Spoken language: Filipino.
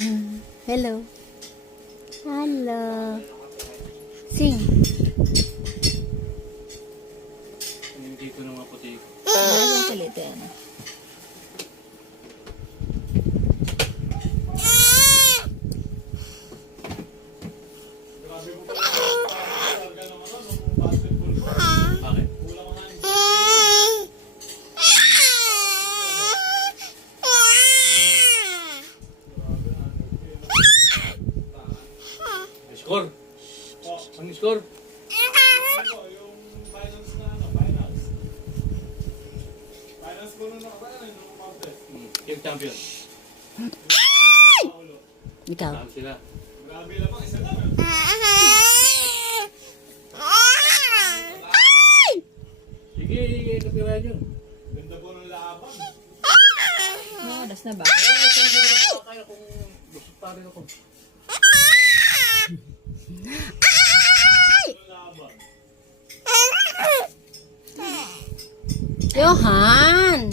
Hello. Hello. Sing. Dito ng mga puti. Ano ang salita yan? Bakit? Score? Ang score? Yung finance na finance. Finance ko nung nakapala, yung contest. Team champion. Ikaw. Saan sila? Grabe lamang, isa lang. Sige, kapirahan yun. Ganda po ng laban. Oras na ba? Kaya kung gusto pa rin ako. Laban. Johan!